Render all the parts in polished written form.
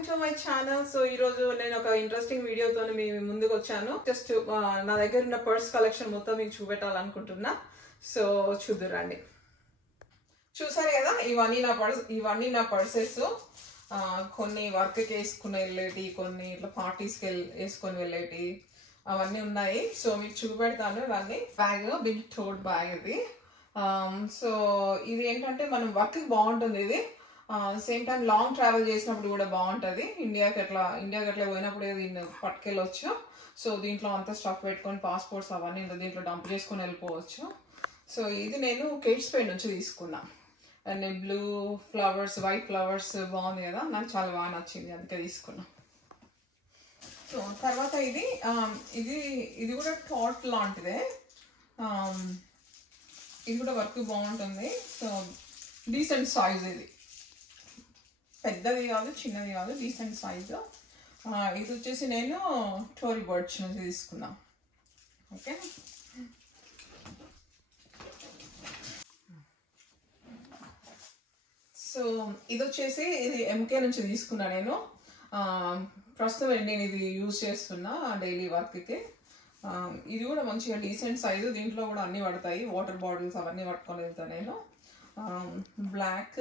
welcome to my channel. So ee roju nenu oka interesting video tho mee munduku vachanu. Just na daggara unna purse collection mottham meeku chupetalanuntunna. So chudurandi. చూసారు కదా ఇవన్నీ నా purses కొన్ని work కి వేసుకుని వెళ్ళేటి కొన్ని ఇట్లా parties కి వేసుకొని వెళ్ళేటి అవన్నీ ఉన్నాయి. సో మీకు చూపెడతాను. ఇవన్నీ బ్యాగ్ బిగ్ టోట్ బ్యాగ్ ఇది. సో ఇది ఏంటంటే మనం వర్క్ కి బాగుంటుంది. ఇది సేమ్ టైం లాంగ్ ట్రావెల్ చేసినప్పుడు కూడా బాగుంటుంది. ఇండియాకి అట్లా పోయినప్పుడు దీన్ని పట్టుకెళ్ళొచ్చు. సో దీంట్లో అంతా స్టాక్ పెట్టుకొని పాస్పోర్ట్స్ అవన్నీ దీంట్లో డంప్ చేసుకొని వెళ్ళిపోవచ్చు. సో ఇది నేను కేట్స్ పే నుంచి తీసుకున్నా. And blue flowers white flowers బాగుంది కదా, నాకు చాలా బాగా నచ్చింది, అందుకే తీసుకున్నా. సో తర్వాత ఇది కూడా టాట్ లాంటిదే. ఇది కూడా వర్క్ బాగుంటుంది. సో డీసెంట్ సైజ్, ఇది పెద్దది కాదు చిన్నది కాదు, డీసెంట్ సైజ్. ఇది వచ్చేసి నేను టోరీ బర్డ్స్ నుంచి తీసుకున్నా. ఓకే, సో ఇది వచ్చేసి ఇది ఎంకే నుంచి తీసుకున్నా నేను. ప్రస్తుతం నేను ఇది యూజ్ చేస్తున్నా డైలీ వర్క్కి. ఇది కూడా మంచిగా డీసెంట్ సైజు, దీంట్లో కూడా అన్నీ పడతాయి, వాటర్ బాటిల్స్ అవన్నీ పట్టుకొని వెళ్తాను నేను. బ్లాక్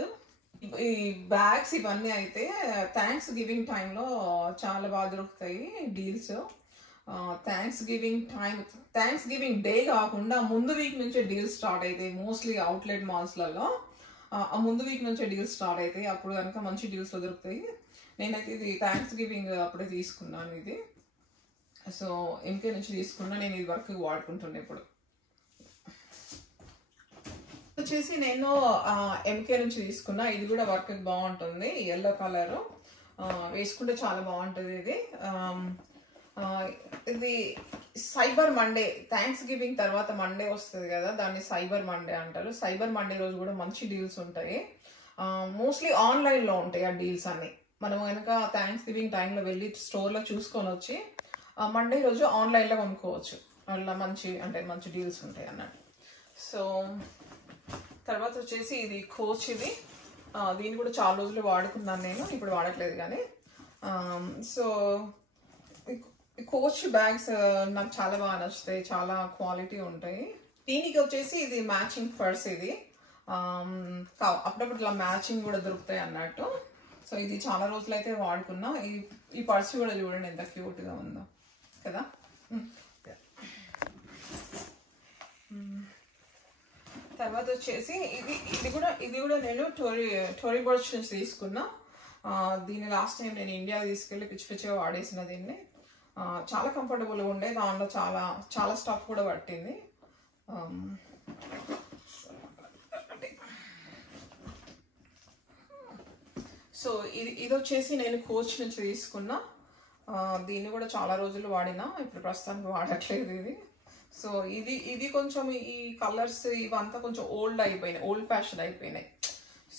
ఈ బ్యాగ్స్ ఇవన్నీ అయితే థ్యాంక్స్ గివింగ్ టైంలో చాలా బాగా దొరుకుతాయి డీల్స్. థ్యాంక్స్ గివింగ్ డే కాకుండా ముందు వీక్ నుంచే డీల్స్ స్టార్ట్ అవుతాయి మోస్ట్లీ అవుట్లెట్ మాల్స్లలో. ఆ ముందు వీక్ నుంచే డీల్స్ స్టార్ట్ అవుతాయి, అప్పుడు కనుక మంచి డీల్స్ దొరుకుతాయి. నేనైతే ఇది థ్యాంక్స్ గివింగ్ అప్పుడే తీసుకున్నాను ఇది. సో ఎంకే నుంచి తీసుకున్నా, నేను ఇది వర్క్ వాడుకుంటున్నా ఇప్పుడు. వచ్చేసి నేను ఎంకే నుంచి తీసుకున్నా. ఇది కూడా వర్క్ బాగుంటుంది, ఎల్లో కలర్ వేసుకుంటే చాలా బాగుంటుంది ఇది. ఇది సైబర్ మండే, థ్యాంక్స్ గివింగ్ తర్వాత మండే వస్తుంది కదా, దాన్ని సైబర్ మండే అంటారు. సైబర్ మండే రోజు కూడా మంచి డీల్స్ ఉంటాయి. మోస్ట్లీ ఆన్లైన్లో ఉంటాయి ఆ డీల్స్ అన్ని. మనం కనుక థ్యాంక్స్ గివింగ్ టైంలో వెళ్ళి స్టోర్లో చూసుకొని వచ్చి మండే రోజు ఆన్లైన్లో కొనుక్కోవచ్చు. అట్లా మంచి డీల్స్ ఉంటాయి అన్నట్టు. సో తర్వాత వచ్చేసి ఇది కోచ్. ఇది దీన్ని కూడా చాలా రోజులు వాడుకున్నాను నేను, ఇప్పుడు వాడట్లేదు కానీ. సో కోచ్ బ్యాగ్స్ నాకు చాలా బాగా నచ్చుతాయి, చాలా క్వాలిటీ ఉంటాయి. దీనికి వచ్చేసి ఇది మ్యాచింగ్ పర్స్. ఇది అప్పుడప్పుడు ఇట్లా మ్యాచింగ్ కూడా దొరుకుతాయి అన్నట్టు. సో ఇది చాలా రోజులు అయితే వాడుకున్నా. ఈ పర్స్ కూడా చూడండి ఎంత క్యూట్గా ఉందో కదా. తర్వాత వచ్చేసి ఇది కూడా నేను టోరీ బర్డ్స్ నుంచి తీసుకున్నా. దీన్ని లాస్ట్ టైం నేను ఇండియా తీసుకెళ్ళి పిచ్చిగా వాడేసిన దీన్ని. చాలా కంఫర్టబుల్గా ఉండే, దాంట్లో చాలా స్టఫ్ కూడా పట్టింది. సో ఇది వచ్చేసి నేను కోచ్ నుంచి తీసుకున్నా. దీన్ని కూడా చాలా రోజులు వాడినా, ఇప్పుడు ప్రస్తుతానికి వాడట్లేదు ఇది. సో ఇది కొంచెం ఈ కలర్స్ ఇవంతా కొంచెం ఓల్డ్ ఫ్యాషన్ అయిపోయినాయి.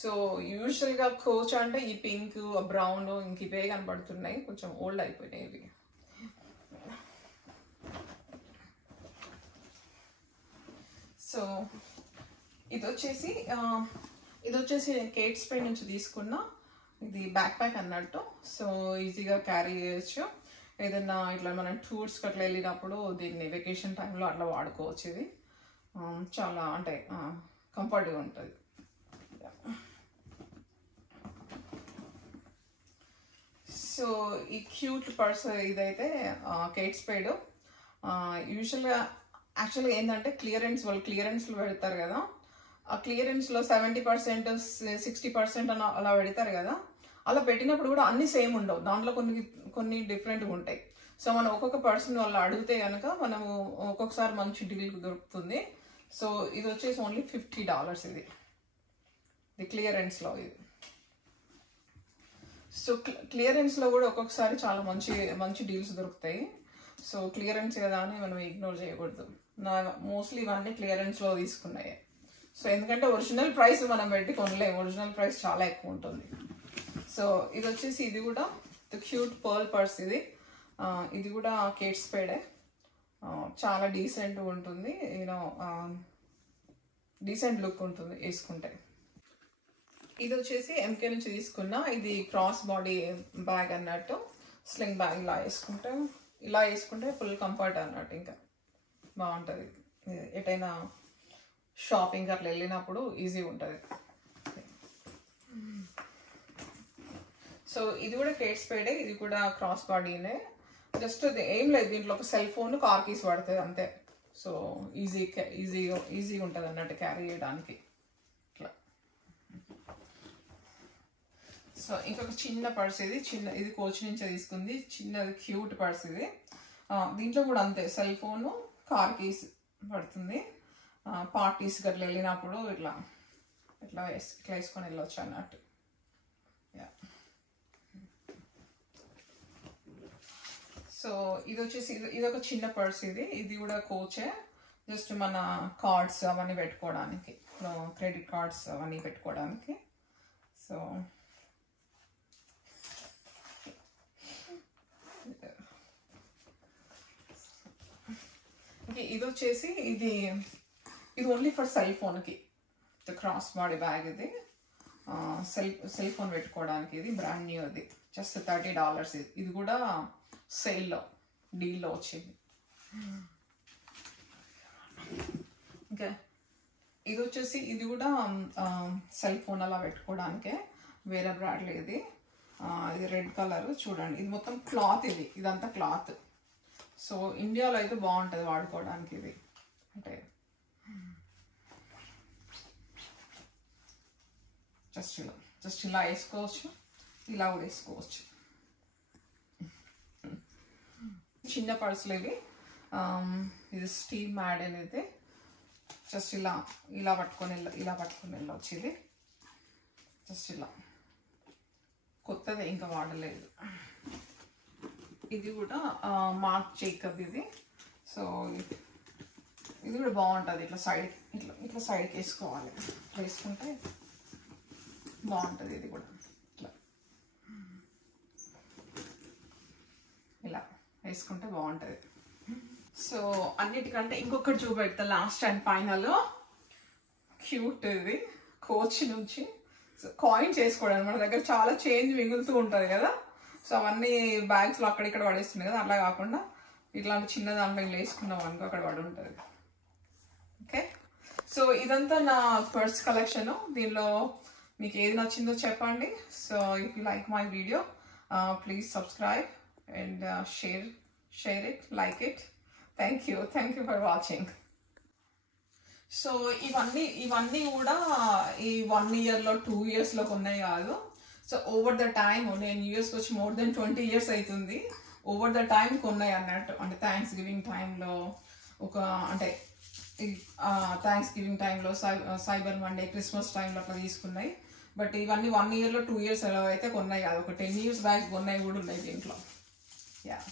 సో యూజువల్గా కోచ్ అంటే ఈ పింక్ బ్రౌన్ ఇంక ఇవే కనబడుతున్నాయి, కొంచెం ఓల్డ్ అయిపోయినాయి ఇవి. సో ఇది వచ్చేసి నేను కేట్స్ పే నుంచి తీసుకున్నా. ఇది బ్యాక్ ప్యాక్ అన్నట్టు. సో ఈజీగా క్యారీ చేయొచ్చు. ఏదైనా ఇట్లా మనం టూర్స్కి అట్లా వెళ్ళినప్పుడు దీన్ని వెకేషన్ టైంలో అట్లా వాడుకోవచ్చు. ఇది చాలా కంఫర్ట్గా ఉంటుంది. సో ఈ క్యూట్ పర్స్ ఇదైతే కేట్స్ పేడ్. యూజువల్గా యాక్చువల్గా ఏంటంటే వాళ్ళు క్లియరెన్స్లో పెడతారు కదా, ఆ క్లియరెన్స్లో 70% 60% అలా పెడతారు కదా. అలా పెట్టినప్పుడు కూడా అన్ని సేమ్ ఉండవు, దాంట్లో కొన్ని డిఫరెంట్గా ఉంటాయి. సో మనం ఒక్కొక్క పర్సన్ వాళ్ళు అడిగితే కనుక మనము ఒక్కొక్కసారి మంచి డీల్ దొరుకుతుంది. సో ఇది వచ్చేసి ఓన్లీ $50 ఇది క్లియరెన్స్లో. ఇది సో క్లియరెన్స్లో కూడా ఒక్కొక్కసారి చాలా మంచి డీల్స్ దొరుకుతాయి. సో క్లియరెన్స్ కదా అని మనం ఇగ్నోర్ చేయకూడదు. మోస్ట్లీ ఇవన్నీ క్లియరెన్స్లో తీసుకున్నాయి. సో ఎందుకంటే ఒరిజినల్ ప్రైస్ మనం పెట్టి కొనలేము, ఒరిజినల్ ప్రైస్ చాలా ఎక్కువ ఉంటుంది. సో ఇది వచ్చేసి ఇది కూడా క్యూట్ పర్ల్ పర్స్. ఇది కూడా కేట్స్ పేడే. చాలా డీసెంట్గా ఉంటుంది, డీసెంట్ లుక్ ఉంటుంది వేసుకుంటే. ఇది వచ్చేసి ఎంకే నుంచి తీసుకున్నా. ఇది క్రాస్ బాడీ బ్యాగ్ అన్నట్టు, స్లింగ్ బ్యాగ్. ఇలా వేసుకుంటే ఫుల్ కంఫర్ట్ అన్నట్టు, ఇంకా బాగుంటుంది. ఎటైనా షాపింగ్ అట్లా వెళ్ళినప్పుడు ఈజీ ఉంటుంది. సో ఇది కూడా కేట్ స్పేడే, ఇది కూడా క్రాస్ బాడీనే. జస్ట్ ఏం లేదు, దీంట్లో ఒక సెల్ ఫోన్, కార్ కీస్ పడుతుంది అంతే. సో ఈజీగా ఉంటుంది అన్నట్టు క్యారీ చేయడానికి ఇట్లా. సో ఇంకొక చిన్న పర్స్ ఇది కోచ్ నుంచి తీసుకుంది, చిన్నది క్యూట్ పర్స్ ఇది. దీంట్లో కూడా అంతే, సెల్ ఫోను, కార్ కీస్ పడుతుంది. పార్టీస్ గట్లా వెళ్ళినప్పుడు ఇట్లా వేసుకొని వెళ్ళొచ్చు అన్నట్టు. సో ఇది వచ్చేసి ఇది ఒక చిన్న పర్స్. ఇది కూడా కోచే, జస్ట్ మన కార్డ్స్ అవన్నీ పెట్టుకోవడానికి, క్రెడిట్ కార్డ్స్ అవన్నీ పెట్టుకోవడానికి. సో ఇది వచ్చేసి ఇది ఓన్లీ ఫర్ సెల్ ఫోన్కి, క్రాస్ బాడీ బ్యాగ్. ఇది సెల్ ఫోన్ పెట్టుకోవడానికి. ఇది బ్రాండ్ న్యూ, ఇది జస్ట్ $30. ఇది కూడా డీల్లో వచ్చింది. ఇంకా ఇది వచ్చేసి ఇది కూడా సెల్ ఫోన్ అలా పెట్టుకోవడానికే, వేరే బ్రాండ్. ఇది రెడ్ కలర్ చూడండి. ఇది మొత్తం క్లాత్, ఇదంతా క్లాత్. సో ఇండియాలో అయితే బాగుంటుంది వాడుకోవడానికి. ఇది అంటే జస్ట్ ఇలా వేసుకోవచ్చు, ఇలా కూడా వేసుకోవచ్చు. చిన్న పర్సులు ఇవి. ఇది స్టీల్ మ్యాడ్ అనేది, జస్ట్ ఇలా పట్టుకొని వెళ్ళొచ్చు. ఇది జస్ట్ ఇలా కొత్తది, ఇంకా వాడలేదు. ఇది కూడా మార్క్ జేకబ్ ఇది. సో ఇది కూడా బాగుంటుంది. ఇట్లా సైడ్కి వేసుకోవాలి, వేసుకుంటే బాగుంటుంది. ఇది కూడా ఇలా వేసుకుంటే బాగుంటుంది. సో అన్నిటికంటే ఇంకొకటి చూపెడతా, లాస్ట్ అండ్ ఫైనల్. క్యూట్ ఇది, కోచ్ నుంచి. సో కాయిన్స్ వేసుకోవడానికి మన దగ్గర చాలా చేంజ్ మిగులుతూ ఉంటుంది కదా. సో అవన్నీ బ్యాగ్స్లో అక్కడిక్కడ పడేస్తున్నాయి కదా, అట్లా కాకుండా ఇట్లాంటి చిన్న దాంట్లో ఇలా వేసుకున్నాం అనుకో, అక్కడ పడి ఉంటుంది. ఓకే, సో ఇదంతా నా పర్స్ కలెక్షన్. దీనిలో మీకు ఏది నచ్చిందో చెప్పండి. So if you like my video, please subscribe and share it, like it. Thank you for watching. So ఇవన్నీ కూడా ఈ 1 yearలో 2 yearsలో ఉన్నాయి కాదు. సో ఓవర్ ద టైమ్, నేను యూఎస్కి వచ్చి more than 20 years అవుతుంది. ఓవర్ ద టైం కొన్నాయి అన్నట్టు. అంటే థ్యాంక్స్ గివింగ్ టైంలో, థ్యాంక్స్ గివింగ్ టైంలో, సైబర్ మండే, క్రిస్మస్ టైంలో అట్లా తీసుకున్నాయి. బట్ ఇవన్నీ 1 yearలో 2 years ఎలా అయితే కొన్నాయి కాదు, ఒక 10 years బ్యాక్ కొన్నాయి కూడా ఉన్నాయి దీంట్లో. Yeah.